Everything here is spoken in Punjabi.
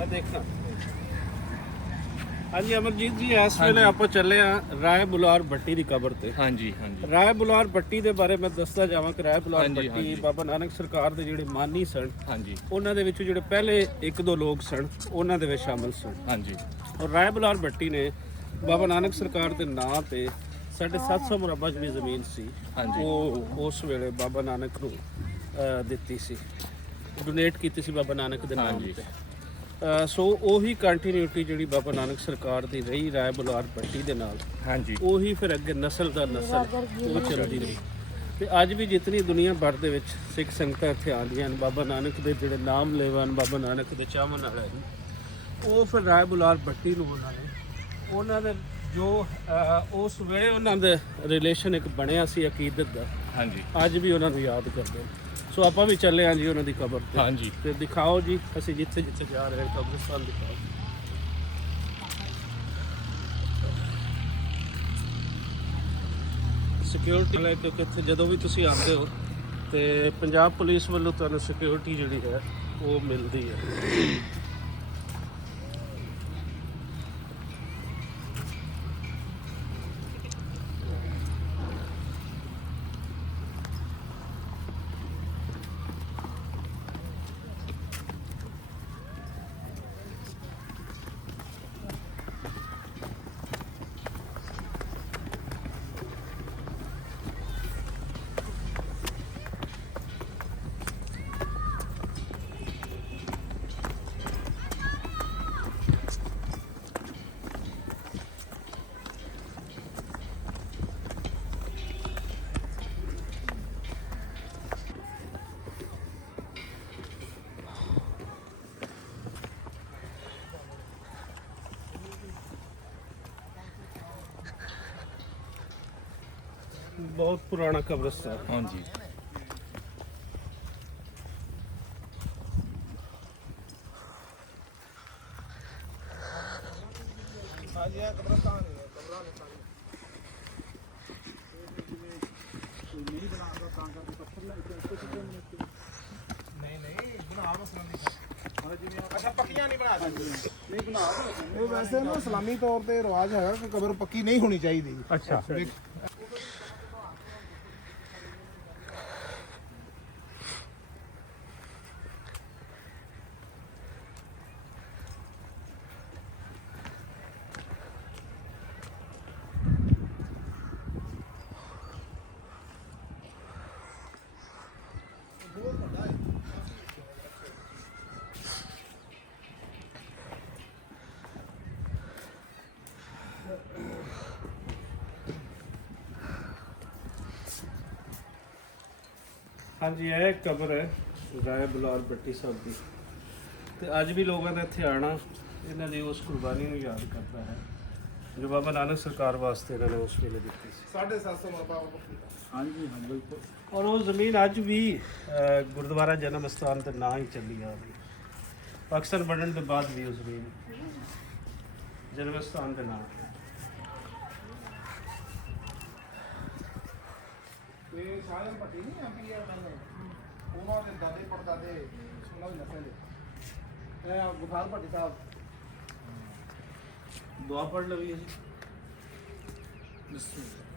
ਆ ਦੇਖਣਾ। ਹਾਂਜੀ ਅਮਰਜੀਤ ਜੀ, ਇਸ ਵੇਲੇ ਆਪਾਂ ਚੱਲੇ ਆ ਰਾਏ ਬੁਲਾਰ ਭੱਟੀ ਦੀ ਕਬਰ ਤੇ। ਹਾਂਜੀ ਹਾਂਜੀ। ਰਾਏ ਬੁਲਾਰ ਭੱਟੀ ਦੇ ਬਾਰੇ ਮੈਂ ਦੱਸਦਾ ਜਾਵਾਂ ਕਿ ਰਾਏ ਬੁਲਾਰ ਹਾਂਜੀ, ਭੱਟੀ ਹਾਂਜੀ। ਬਾਬਾ ਨਾਨਕ ਸਰਕਾਰ ਦੇ ਜਿਹੜੇ ਮਾਨੀ ਸਨ, ਹਾਂਜੀ ਉਹਨਾਂ ਦੇ ਵਿੱਚ ਜਿਹੜੇ ਪਹਿਲੇ ਇੱਕ ਦੋ ਲੋਕ ਸਨ, ਉਹਨਾਂ ਦੇ ਵਿੱਚ ਸ਼ਾਮਲ ਸਨ। ਹਾਂਜੀ ਔਰ ਰਾਏ ਬੁਲਾਰ ਭੱਟੀ ਨੇ ਬਾਬਾ ਨਾਨਕ ਸਰਕਾਰ ਦੇ ਨਾਂ ਤੇ 750 ਮੁਰੱਬਾ ਜਿਹੜੀ ਜ਼ਮੀਨ ਸੀ, ਹਾਂਜੀ। ਉਹ ਉਸ ਵੇਲੇ ਬਾਬਾ ਨਾਨਕ ਨੂੰ ਦਿੱਤੀ ਸੀ, ਡੋਨੇਟ ਕੀਤੀ ਸੀ ਬਾਬਾ ਨਾਨਕ ਦੇ ਨਾਮ ਹਾਂਜੀ। ਤੇ। ਸੋ ਉਹੀ ਕੰਟੀਨਿਊਟੀ ਜਿਹੜੀ ਬਾਬਾ ਨਾਨਕ ਸਰਕਾਰ ਦੀ ਰਹੀ ਰਾਏ ਬੁਲਾਰ ਭੱਟੀ ਦੇ ਨਾਲ, ਹਾਂਜੀ ਉਹੀ ਫਿਰ ਅੱਗੇ ਨਸਲ ਦਾ ਨਸਲ ਉਹ ਚੱਲਦੀ ਰਹੀ। ਤੇ ਅੱਜ ਵੀ ਜਿਤਨੀ ਦੁਨੀਆ ਭਰ ਦੇ ਵਿੱਚ ਸਿੱਖ ਸੰਗਤਾਂ ਇੱਥੇ ਆਉਂਦੀਆਂ ਹਨ, ਬਾਬਾ ਨਾਨਕ ਦੇ ਜਿਹੜੇ ਨਾਮ ਲੈਵਨ, ਬਾਬਾ ਨਾਨਕ ਦੇ ਚਾਹਣ ਵਾਲੇ ਨੇ, ਉਹ ਫਿਰ ਰਾਏ ਬੁਲਾਰ ਭੱਟੀ ਨੂੰ ਉਹਨਾਂ ਦੇ ਜੋ ਉਸ ਵੇਲੇ ਉਹਨਾਂ ਦੇ ਰਿਲੇਸ਼ਨ ਇੱਕ ਬਣਿਆ ਸੀ ਅਕੀਦਤ ਦਾ, ਹਾਂਜੀ ਅੱਜ ਵੀ ਉਹਨਾਂ ਨੂੰ ਯਾਦ ਕਰਦੇ ਨੇ। ਸੋ ਆਪਾਂ ਵੀ ਚੱਲੇ ਹਾਂ ਜੀ ਉਹਨਾਂ ਦੀ ਕਬਰ ਤੇ। ਹਾਂਜੀ। ਤੇ ਦਿਖਾਓ ਜੀ, ਅਸੀਂ ਜਿੱਥੇ ਜਿੱਥੇ ਜਾ ਰਹੇ ਹਾਂ ਕਬਰਸਤਾਨ ਦਿਖਾਓ। ਸਿਕਿਉਰਿਟੀ ਵਾਲੇ, ਕਿਉਂਕਿ ਇੱਥੇ ਜਦੋਂ ਵੀ ਤੁਸੀਂ ਆਉਂਦੇ ਹੋ ਤੇ ਪੰਜਾਬ ਪੁਲਿਸ ਵੱਲੋਂ ਤੁਹਾਨੂੰ ਸਿਕਿਉਰਿਟੀ ਜਿਹੜੀ ਹੈ ਉਹ ਮਿਲਦੀ ਹੈ। ਬਹੁਤ ਪੁਰਾਣਾ ਕਬਰਸਤਾਨ। ਹਾਂਜੀ ਇਹ ਵੈਸੇ ਨਾ ਇਸਲਾਮੀ ਤੌਰ ਤੇ ਰਿਵਾਜ ਹੈਗਾ ਕਿ ਕਬਰ ਪੱਕੀ ਨਹੀਂ ਹੋਣੀ ਚਾਹੀਦੀ। ਅੱਛਾ। ਹਾਂਜੀ, ਇਹ ਕਬਰ ਹੈ ਰਾਏ ਬੁਲਾਰ ਭੱਟੀ ਸਾਹਿਬ ਦੀ। ਤੇ ਅੱਜ ਵੀ ਲੋਕਾਂ ਦਾ ਇੱਥੇ ਆਉਣਾ ਇਹਨਾਂ ਦੀ ਉਸ ਕੁਰਬਾਨੀ ਨੂੰ ਯਾਦ ਕਰਦਾ ਹੈ ਜੋ ਬਾਬਾ ਨਾਨਕ ਸਰਕਾਰ ਵਾਸਤੇ ਇਹਨਾਂ ਨੇ ਉਸ ਵੇਲੇ ਦਿੱਤੀ ਸੀ। 750 ਮਰਬਾ। ਹਾਂਜੀ ਹਾਂ, ਬਿਲਕੁਲ। ਔਰ ਉਹ ਜ਼ਮੀਨ ਅੱਜ ਵੀ ਗੁਰਦੁਆਰਾ ਜਨਮ ਅਸਥਾਨ ਦੇ ਨਾਂ ਹੀ ਚੱਲੀ ਆ ਰਹੀ। ਪਾਕਿਸਤਾਨ ਬਣਨ ਦੇ ਬਾਅਦ ਵੀ ਉਹ ਜ਼ਮੀਨ ਜਨਮ ਅਸਥਾਨ ਦੇ ਨਾਂ। ਇਹ ਸ਼ਾਇਰ ਭੱਟੀ ਨਹੀਂ ਆਂਦੀ ਹੈ ਉਹਨਾਂ ਦੇ ਦਾਦੇ ਪੜਦਾਦੇ ਉਹਨਾਂ ਦੀ ਨਸਲ ਹੈ। ਇਹ ਗੁਫਾਰ ਭੱਟੀ ਸਾਹਿਬ ਦੁਆ ਪੜ੍ਹ ਲਵੀਏ ਜੀ। ਬਿਸਮਿਲ੍ਲਾਹ।